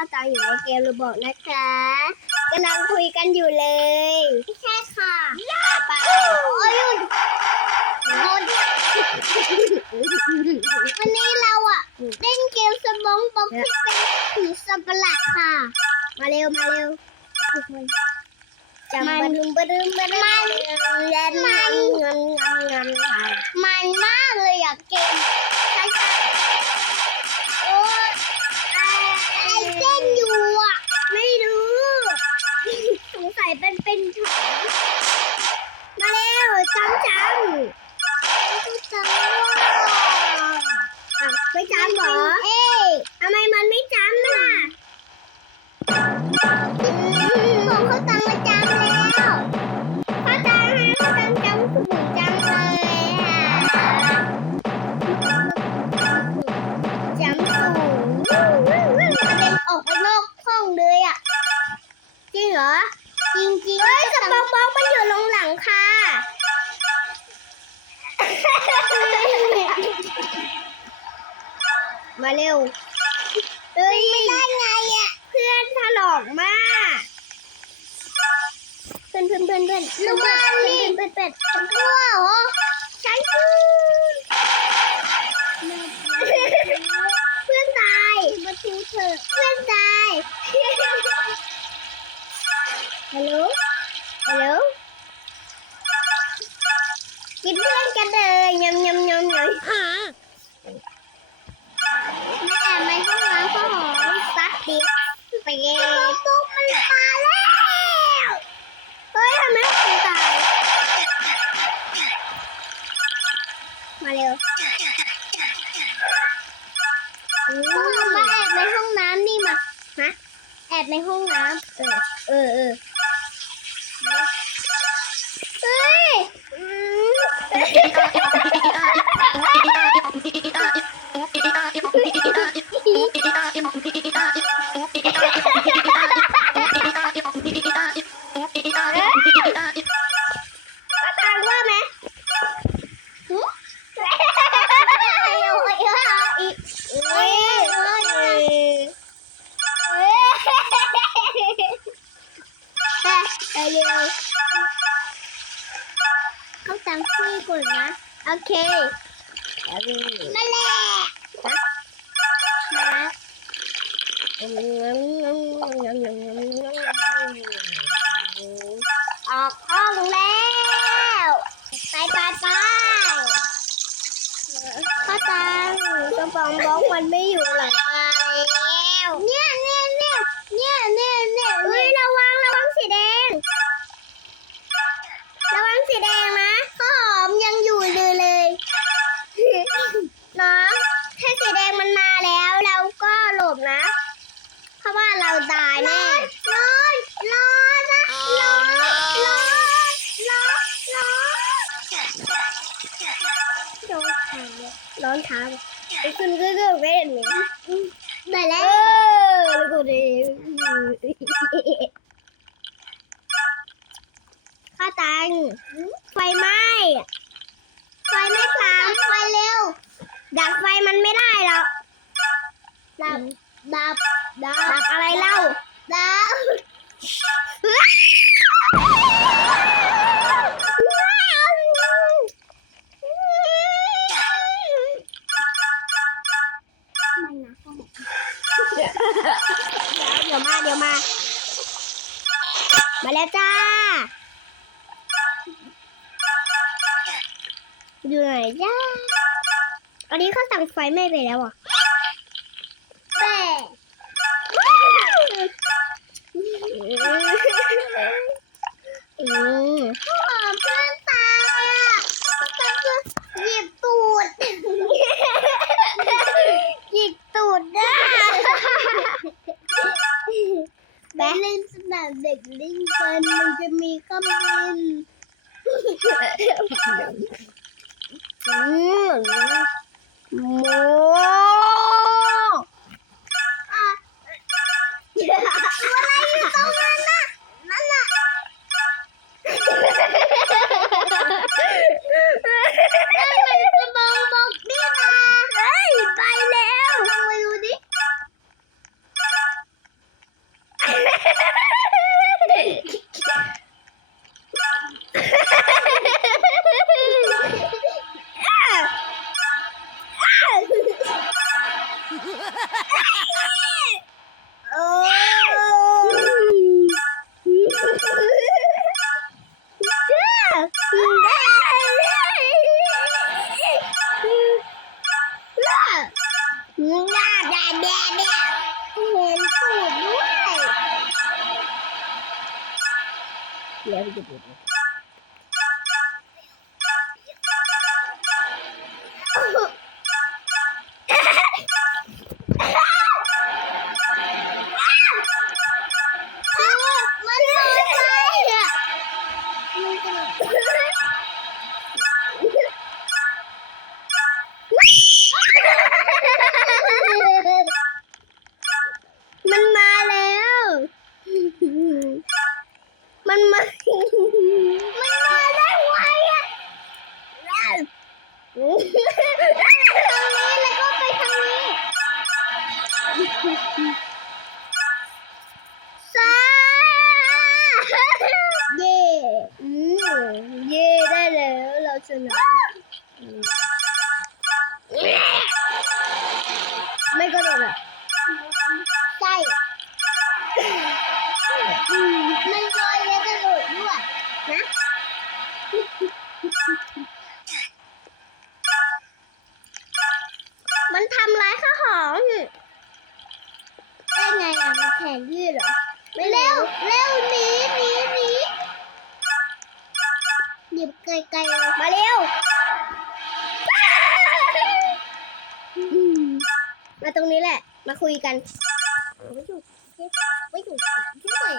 พ่อตาอยู่ในเกมรูบอกนะคะกำลังคุยกันอยู่เลยใช่ค่ะไปโอ้ยหยุดวันนี้เราอะเล่นเกมสมองบอกที่เป็นผีสับประหลาดค่ะ มาเร็วมาเร็วจำบดึมบดึมบดึมมันเล่นมันเงินเงินเงินมันมากเลยอะเกม เป็นเป็นถังมาเร็วจำจำจำอะไม่จำเหรอ เพื่อนเพื่อนเพื่อนลูกบอลนี่เป็ดเป็ดเป็นตัวเหรอใช่เพื่อนตายมาดูเถอะเพื่อนตายฮัลโหลฮัลโหลกินเพื่อนกันเลยยำยำยำยำแม่ไม่ห้องน้ำก็หอมซักดิไปเองตุ๊กมันมาแล้ว เฮ้ยทำไมถึงตาย มาเร็วต้องมาแอบในห้องน้ำนี่มาฮะแอบในห้องน้ำเออเออเออเฮ้ย นั่นแหละนะออกห้องแล้ว ไปไปไปพ่อตังกระป๋องบอกมันไม่อยู่หลังมาแล้ว เนี่ยเนี่ยเนี่ยเนี่ยเนี่ยเนี่ยเฮ้ยระวังระวังสีแดง ระวังสีแดงนะข้าวหอมยังอยู่เลยเลย น้องถ้าสีแดงมันมาแล้วเราก็หลบนะ เพราะว่าเราตายแน่ร้อนร้อนนะร้อนร้อนร้อนร้อนร้อนขา ร้อนขาไปขึ้นก็ก็เว้นหนึ่งได้แล้วแล้วก็ดีข้าตังไฟไหม้ไฟไม่สามไฟเร็ว ดับไฟมันไม่ได้หรอกดับดับดับดับอะไรเล่าดับ มาแล้วจ้า อยู่ไหนจ้า อันนี้เขาสั่งไฟไหม้ไปแล้วอะแม่อืมพ่อเพื่อนตายอะก็คือหยิบตูด หยิบตูดได้แม่เล่ นสนามเด็กเล่นกันมันจะมีเครื่องบินอืม Yeah, we could do this. มันทำร้ายข้าของได้ไงอะมันแข่งยืดเหรอม่เร็วเร็วหนีหนีหนีหยิบไกลๆมาเร็ว มาตรงนี้แหละ มาคุยกันไม่ยุดไม่ถูกช่วย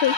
Bye.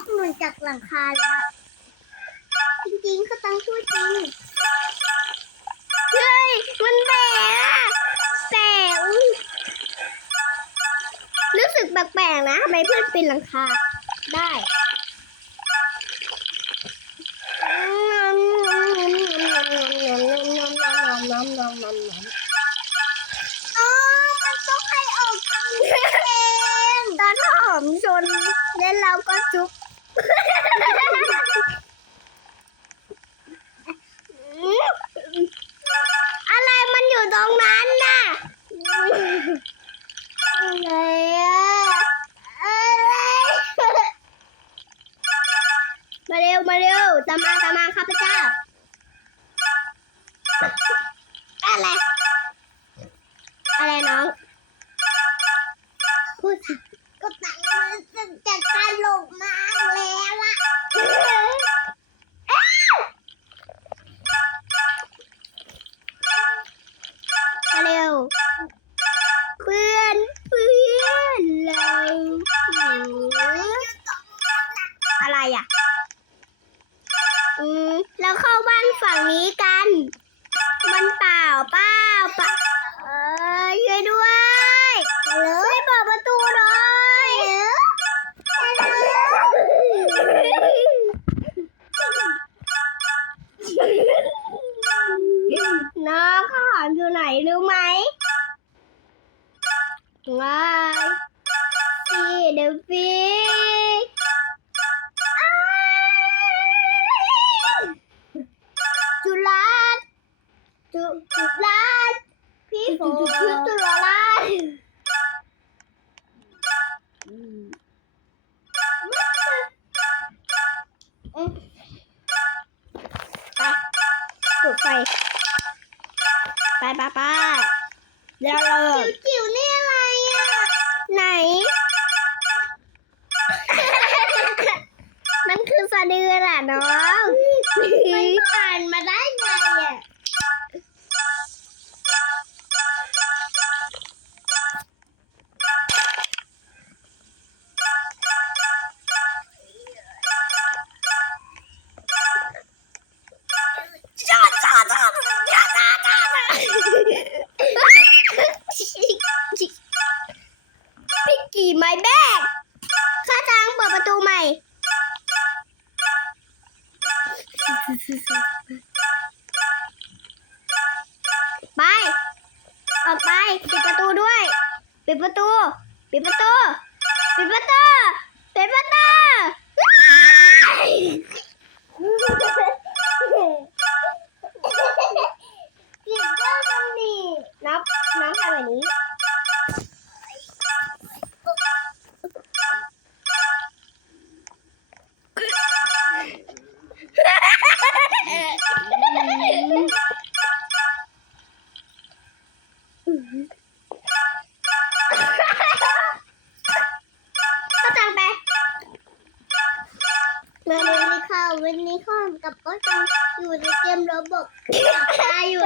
กหล่นจากหลังคาแล้ว จริงๆเขาตั้งช่วยจริงเฮ้ย มันแบะแบะรู้สึกแปลกๆนะทำไมเพื่อนปีนหลังคาได้ 没有 มันเปล่าเปล่าเปล่าเออช่วยด้วยช่วยเปิดประตูหน่อยน้องข้าหอนอยู่ไหนรู้ไหมง่ายสี่เดฟี ไปไปไปไปเดี๋ยวเราจิ๋วๆนี่อะไรอะ ไหน my bag ข้าทางเปิดประตูใหม่ ไป ออกไป ปิดประตูด้วย ปิดประตู ปิดประตู กับก็คงอยู่ในเกมระบบตาอยู่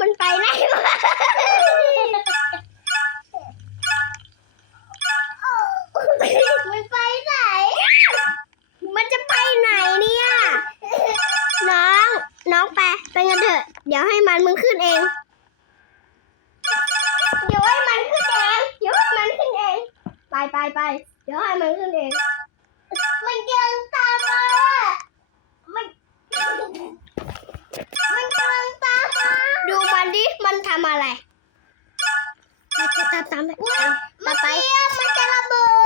มันไปไหนวะมันไปไหน มันจะไปไหนเนี่ย น้อง น้องไป ไปกันเถอะ เดี๋ยวให้มันมึงขึ้นเอง เดี๋ยวให้มันขึ้นเอง เดี๋ยวให้มันขึ้นเอง ไปไปไป เดี๋ยวให้มันขึ้นเอง มันยัง มันทำอะไร มันจะตามตามไปต่อไปมันจะระเบิด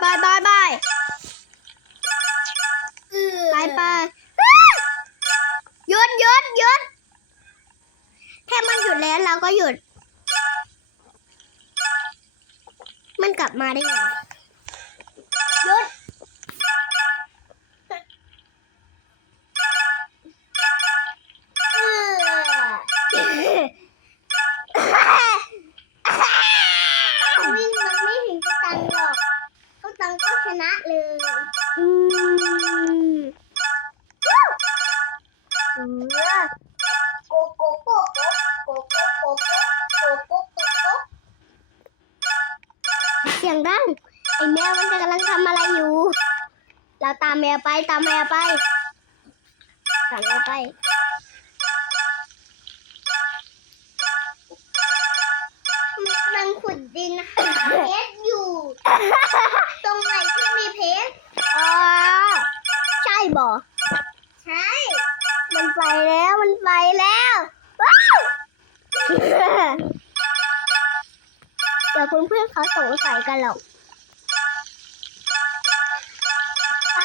ไปไปไปไปไปหยุดหยุดหยุดถ้ามันหยุดแล้วเราก็หยุด มันกลับมาได้ไง เลย อืมโกโกโกโกโกโกโกโกโกโกโกโกเสียงดัง ไอแมวมันกำลังทำอะไรอยู่ เราตามแมวไปตามแมวไปตามแมวไป กันหรอกไป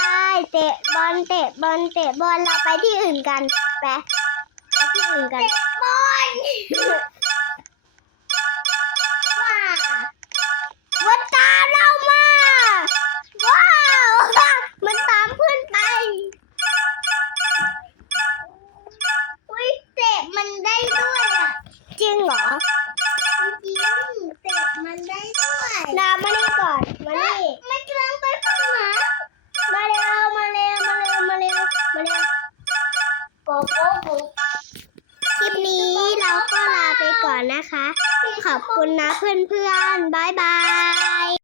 เตะบอลเตะบอลเตะบอลเราไปที่อื่นกันไปไปที่อื่นกันเตะบอล ขอบคุณนะเพื่อนๆ บ๊ายบาย